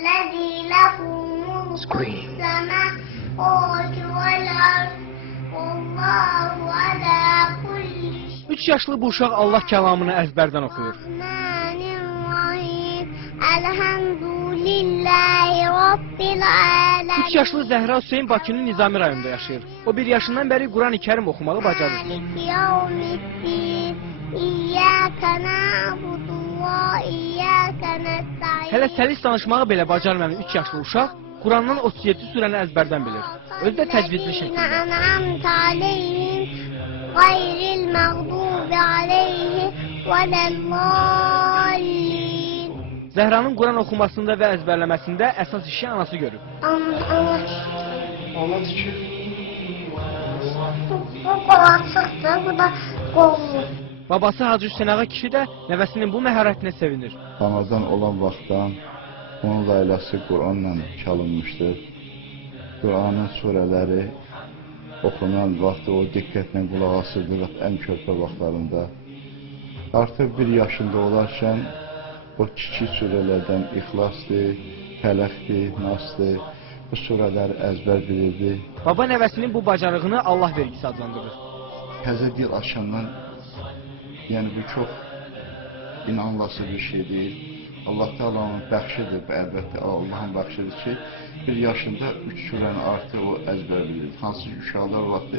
الذي له ملك السماوات والأرض والله على كل شيء. 3 yaşlı bu uşaq Allah kəlamını əzbərdən oxuyur. Elhamdülillahi Rabbil alemin. 3 yaşlı Zəhra Hüseyin Bakının Nizami rayonunda yaşayır. O 1 yaşından bəri Quran-ı Kərim oxumağı bacarır. Hələ səlis danışmağı belə bacarmayan 3 yaşlı uşaq Qurandan 37 surəni əzbərdən bilir. Özü də təcvidli şəkildə. Zəhranın Quran oxumasında və əzbərləməsində əsas işi anası görüb. Anladı ki, bu qolaqsızdır, bu da qollu. Babası Hacı Hüseyin Ağa kişi də nəvəsinin bu məharətinə sevinir. Ramazan olan vaxtdan onun layləsi Quranla çalınmışdır. Quranın surələri oxunan vaxtı o diqqətlə qulaq asırdı ən körpə vaxtlarında. Artıq 1 yaşında olarkən o kiçik surələrdən İxlasdır, Fələqdir, Nasdır, bu surələri əzbər bilirdi. Baba nəvəsinin bu bacarığını Allah vergisi adlandırır. Təzə dil açandan, yəni bu çox inanılası bir şey deyil. Allah Taala'nın bəxşidir, əlbəttə Allahın bəxşidir ki, 1 yaşında 3 surəni artıq o əzbər bilirdi. Hansı ki, uşaqlar vaxtı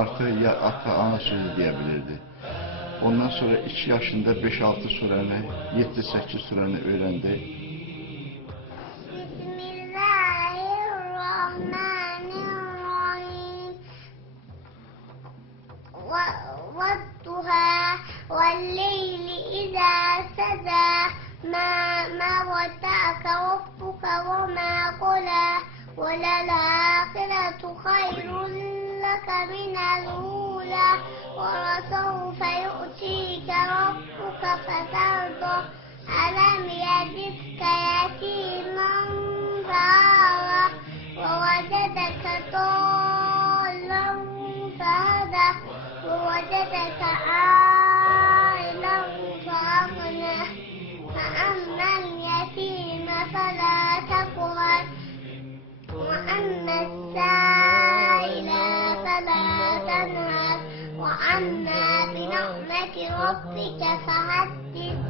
artıq ya ata-ana sözü deyə bilirdi. Ondan sonra 2 yaşında 5-6 surəni, 7-8 surəni öyrəndi. Bismillahirrahmanirrahim. وَالضُّحَى وَاللَّيْلِ إِذَا سَجَى مَا وَدَّعَكَ رَبُّكَ وَمَا قَلَى وَلَلْآخِرَةُ خَيْرٌ لَكَ مِنَ الْأُولَى وَلَسَوْفَ يُؤْتِيكَ رَبُّكَ فَتَرْضَىٰ أَلَمْ يَجِدْكَ يَتِيمًا فَآوَىٰ وَوَجَدَكَ ضَالًّا فَهَدَىٰ وَوَجَدَكَ عَائِلًا فَأَغْنَىٰ فَأَمَّا الْيَتِيمَ فَلَا تَقْهَرْ وَأَمَّا السَّائِلَ فَلَا تَنْهَرْ وَأَمَّا بِنِعْمَةِ رَبِّكَ فَحَدِّثْ